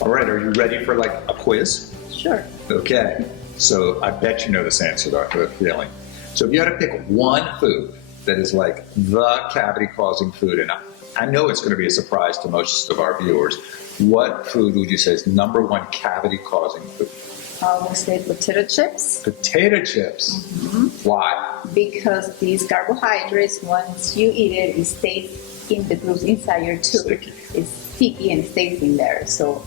All right, are you ready for like a quiz? Sure. Okay, so I bet you know this answer, though, I have a feeling. So if you had to pick one food that is like the cavity-causing food, and I know it's going to be a surprise to most of our viewers, what food would you say is number one cavity-causing food? I would say potato chips. Potato chips. Mm-hmm. Why? Because these carbohydrates, once you eat it, it stays in the grooves inside your tooth. Sticky. It's sticky and stays in there. So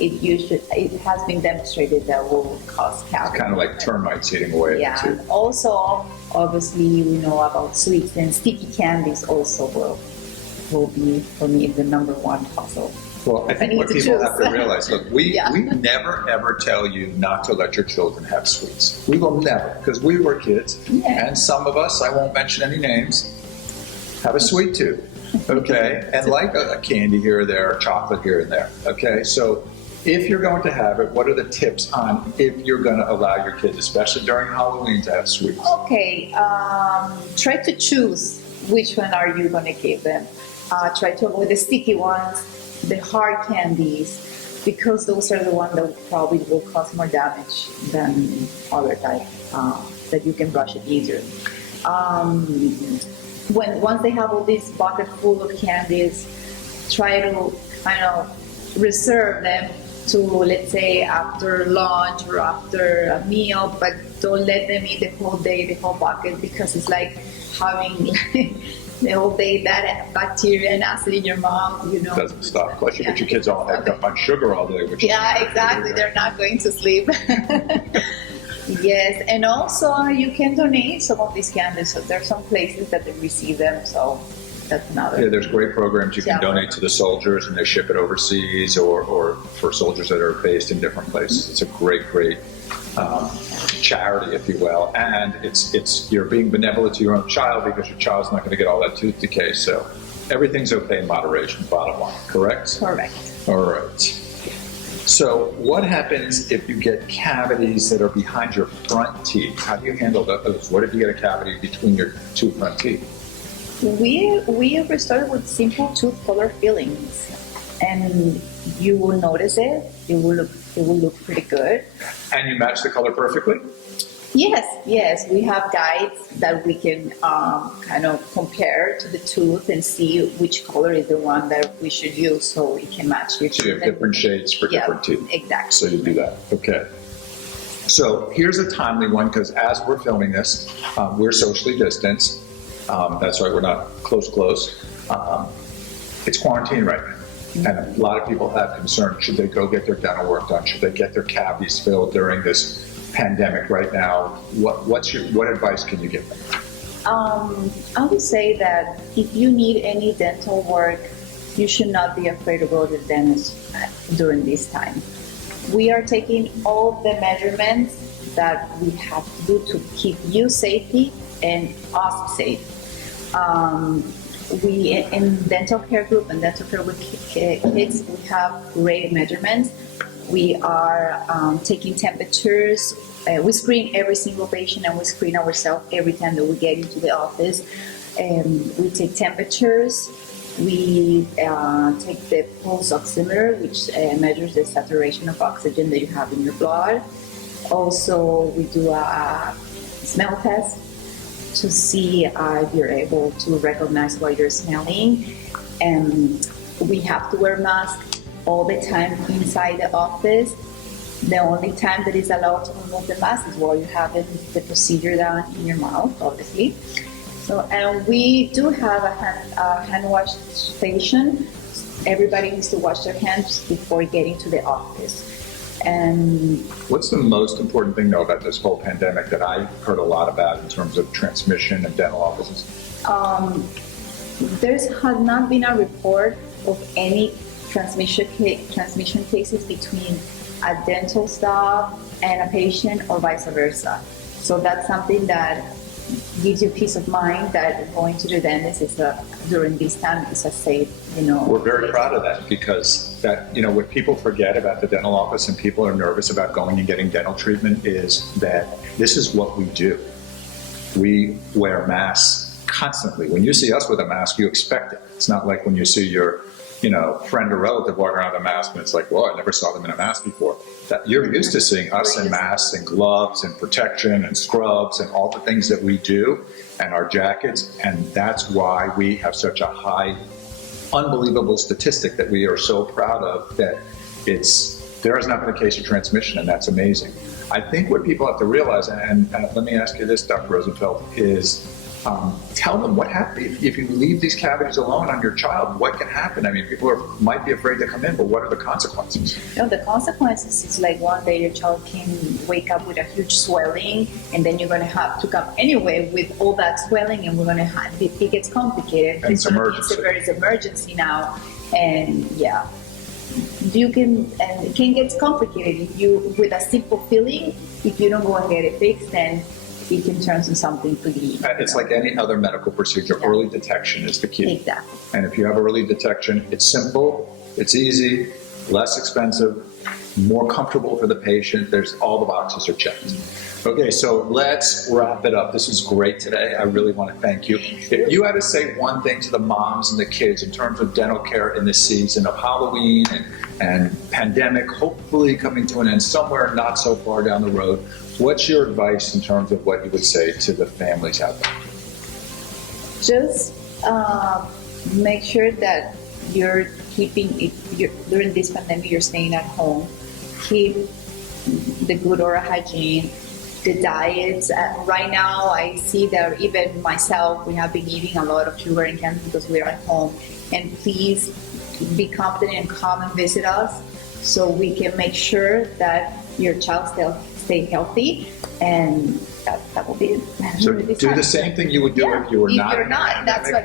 it has been demonstrated that will cause cavity. Kind of like termites eating away at the tooth. And also, obviously, we know about sweets and sticky candies also will be, for me, the number one puzzle. Well, I think what people have to realize, look, we never ever tell you not to let your children have sweets. We will never, because we were kids, and some of us, I won't mention any names, have a sweet tooth, okay? And like a candy here or there, or chocolate here and there, okay? So if you're going to have it, what are the tips on if you're going to allow your kids, especially during Halloween, to have sweets? Okay, try to choose which one are you going to give them. Try to avoid the sticky ones, the hard candies, because those are the ones that probably will cause more damage than other type that you can brush it easier. Once they have all this bucket full of candies, try to kind of reserve them to, let's say, after lunch or after a meal, but don't let them eat the whole day, the whole bucket, because it's like having the whole day that bacteria and acid in your mouth, you know. Doesn't stop. Plus, you get your kids all hecked up on sugar all day. Which exactly. They're not going to sleep. Yes, and also you can donate some of these candies. So there's some places that they receive them, so that's another. Yeah, there's great programs you can donate to the soldiers, and they ship it overseas, or for soldiers that are based in different places. It's a great charity, if you will, and it's you're being benevolent to your own child because your child's not going to get all that tooth decay. So everything's okay in moderation. Bottom line, correct? Correct. All right. So what happens if you get cavities that are behind your front teeth? How do you handle those? What if you get a cavity between your two front teeth? We started with simple tooth color fillings, and you will notice it. It will look pretty good. And you match the color perfectly? Yes. We have guides that we can kind of compare to the tooth and see which color is the one that we should use, so we can match your teeth. So you have different shades for different teeth. Exactly. So you do that. Okay. So here's a timely one, because as we're filming this, we're socially distanced. That's right, we're not close. It's quarantine right now. And a lot of people have concern. Should they go get their dental work done? Should they get their cavities filled during this pandemic right now? What advice can you give them? I would say that if you need any dental work, you should not be afraid to go to the dentist during this time. We are taking all the measurements that we have to do to keep you safety and us safe. We, in dental care group and dental care with kids, we have great measurements. We are taking temperatures. We screen every single patient, and we screen ourselves every time that we get into the office. We take temperatures. We take the pulse oximeter, which measures the saturation of oxygen that you have in your blood. Also, we do a smell test to see if you're able to recognize what you're smelling. And we have to wear masks all the time inside the office. The only time that is allowed to remove the mask is while you're having the procedure done in your mouth, obviously. So, and we do have a hand wash station. Everybody needs to wash their hands before getting to the office. And what's the most important thing, though, about this whole pandemic that I heard a lot about in terms of transmission in dental offices? There has not been a report of any transmission cases between a dental staff and a patient or vice versa. So that's something that gives you peace of mind that going to the dentist is during this time is a safe, We're very proud of that, because that, what people forget about the dental office and people are nervous about going and getting dental treatment is that this is what we do. We wear masks constantly. When you see us with a mask, you expect it. It's not like when you see your friend or relative walking around with a mask, and it's like, well, I never saw them in a mask before. That you're used to seeing us in masks and gloves and protection and scrubs and all the things that we do, and our jackets, and that's why we have such a high, unbelievable statistic that we are so proud of, that there has not been a case of transmission, and that's amazing. I think what people have to realize, and let me ask you this, Dr. Rosenfeld, is tell them what happens if you leave these cavities alone on your child. What can happen? I mean, people might be afraid to come in, but what are the consequences? No, the consequences is like one day your child can wake up with a huge swelling, and then you're going to have to come anyway with all that swelling, and we're going to have it gets complicated. And it's emergency. It's emergency now, and yeah. You can, and it can get complicated if you, with a simple feeling, if you don't go and get it fixed, then it can turn into something pretty. It's like any other medical procedure. Yeah. Early detection is the key. Exactly. And if you have early detection, it's simple, it's easy, less expensive, more comfortable for the patient. There's all the boxes are checked. Okay, so let's wrap it up. This is great today. I really want to thank you. If you had to say one thing to the moms and the kids in terms of dental care in this season of Halloween and pandemic, hopefully coming to an end somewhere not so far down the road, what's your advice in terms of what you would say to the families out there? Just make sure that you're keeping it, during this pandemic, you're staying at home. Keep the good oral hygiene, the diets. Right now, I see that even myself, we have been eating a lot of sugar and candy because we're at home. And please be confident and come and visit us so we can make sure that your child stay healthy, and that will be it. So do the same thing you would do if you were not. If you're not, that's what.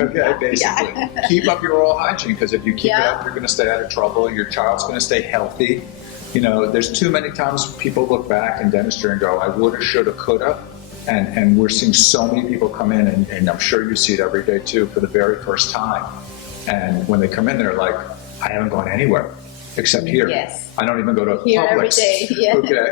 Okay, basically. Yeah. Keep up your oral hygiene, because if you keep it up, you're going to stay out of trouble. Your child's going to stay healthy. There's too many times people look back in dentistry and go, I woulda, shoulda, coulda. And we're seeing so many people come in, and I'm sure you see it every day too, for the very first time. And when they come in, they're like, I haven't gone anywhere except here. Yes. I don't even go to here Publix. Every day. Yeah. Okay.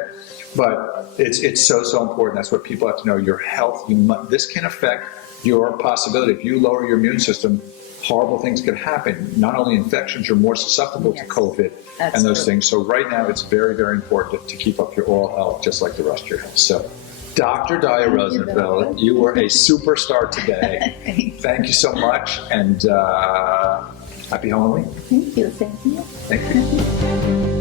But it's so important. That's what people have to know. Your health, this can affect your possibility. If you lower your immune system, horrible things can happen. Not only infections, you're more susceptible to COVID and those things. So right now, it's very, very important to keep up your oral health, just like the rest of your health. So Dr. Dalia Rosenfeld, you were a superstar today. Thank you so much, and happy Halloween. Thank you. Thank you. Thank you.